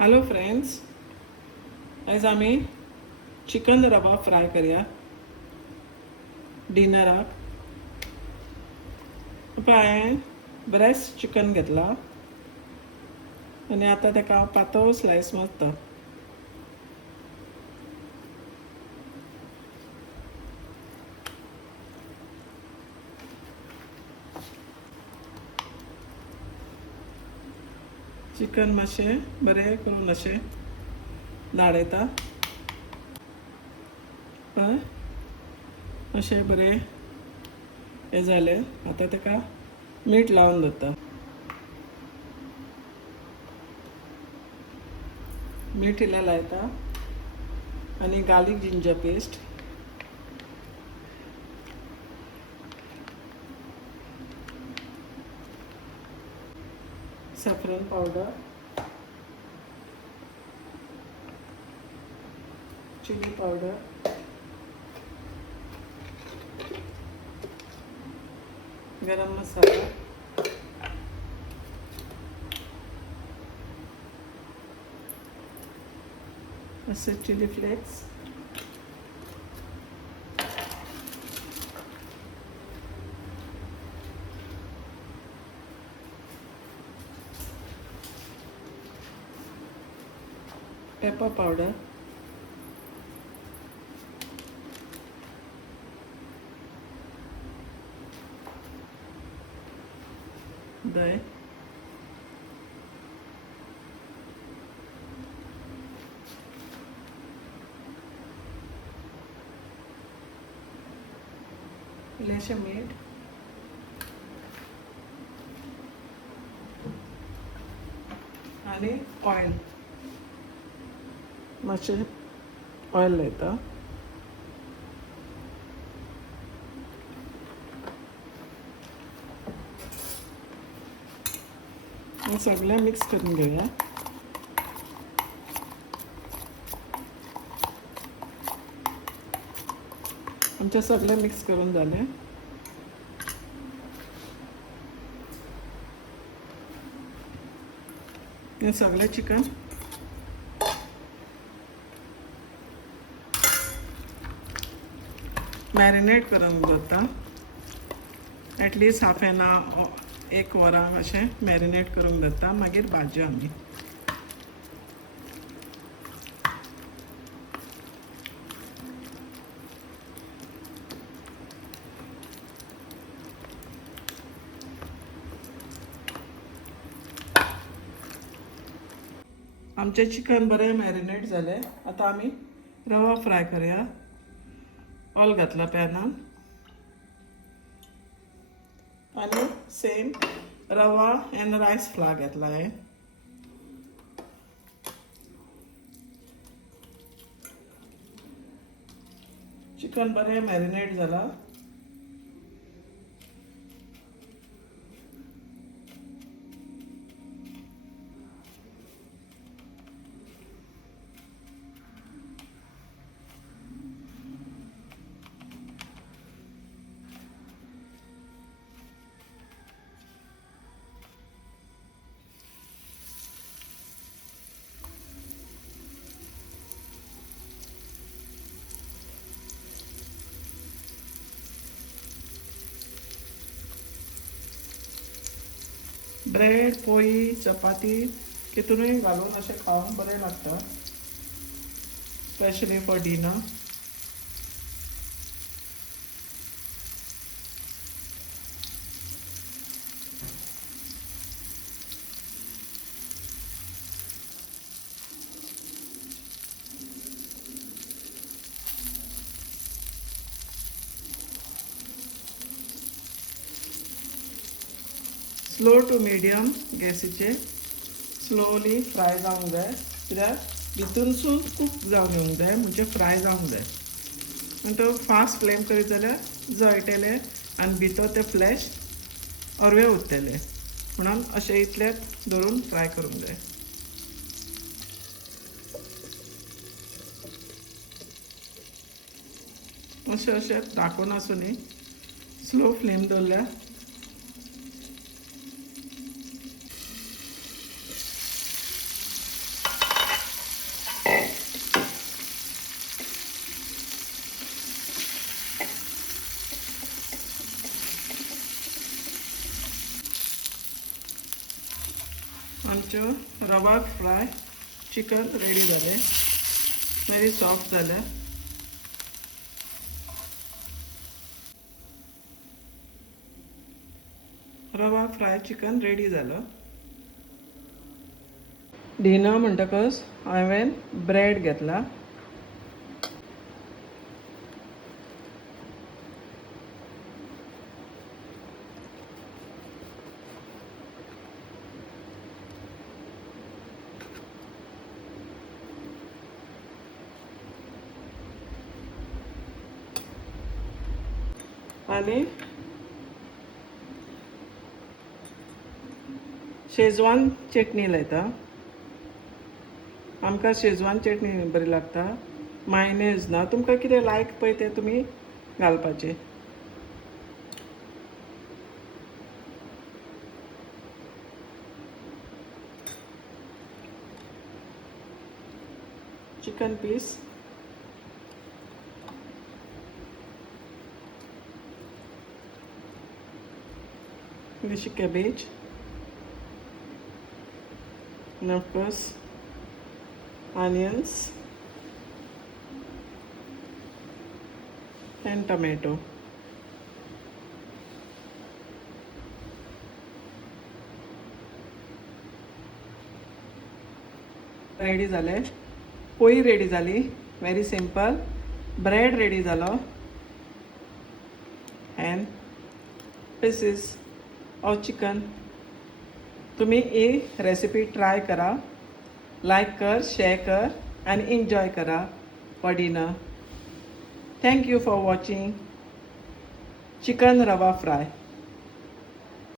Hello friends, आयज आमी chicken rava fry करूया डिनराक. हांवें ब्रेस्ट चिकन घेतला आनी आतां ताका हांव पातळ स्लायस मारता. चिकन मातशें बरें करून अशें धाडयता. अशें बरें हें जालें. आतां ताका मीठ लावन दवरता. मीठ इल्लें लायता आनी garlic ginger paste, saffron powder, chili powder, गरम मसाला, असे चिली फ्लेक्स, पेपर पावडर, दही, इल्लेशें मीठ, आनी ऑयल. मातशें ऑयल लायता. हें सगळें मिक्स करून घेवया. आमचें सगळें मिक्स करून जालें. हें सगळें चिकन मॅरिनेट करून दवरता. एटलिस्ट हाफ एन आवर, एक वरां अशें मॅरिनेट करूंक दवरता. मागीर भाजयो आमी. आमचें चिकन बरें मॅरिनेट जालें. आतां आमी रवा फ्राय करूया. ऑयल घातला पॅनान आनी सेम रवा एंड रायस फ्लावर घेतला हांवें. चिकन बरें मॅरिनेट जाला. ब्रेड, पोळी, चपाती कितूनय घालून अशें खावंक बरें लागता, specially for dinner. Slow to medium गॅसीचेर स्लोली फ्राय जावंक जाय. कित्याक भितूनसून कूक जावन येवंक जाय, म्हणजे फ्राय जावंक जाय. आनी तो फास्ट फ्लेम करीत जाल्यार जळटले आनी भितर ते फ्लॅश अरवे उरतले. म्हणून अशें इतलेंच धरून फ्राय करूंक जाय. अशें अशें दाखोवन आसूनी स्लो फ्लेम दवरल्यार आमचं रवा फ्राय चिकन रेडी झाले. व्हेरी सॉफ्ट झालं. रवा फ्राय चिकन रेडी झालं. डिनर म्हणटकच हांवें ब्रेड घेतला. आणि शेजवान चटणी लायता. आमकां शेजवान चटणी बरी लागता. मायनेज ना, तुमकां कितें लायक पळय तें तुमी घालपाचें. चिकन पीस, इल्लीशी cabbage, and of course onions and tomato. Ready जाले. पोळी रेडी जाली. Very simple. ब्रेड रेडी जालो. And pieces of chicken. तुम्ही ही रेसिपी ट्राय करा. लाईक कर, शेअर कर आणि एन्जॉय करा for dinner. Thank you for watching chicken rava fry.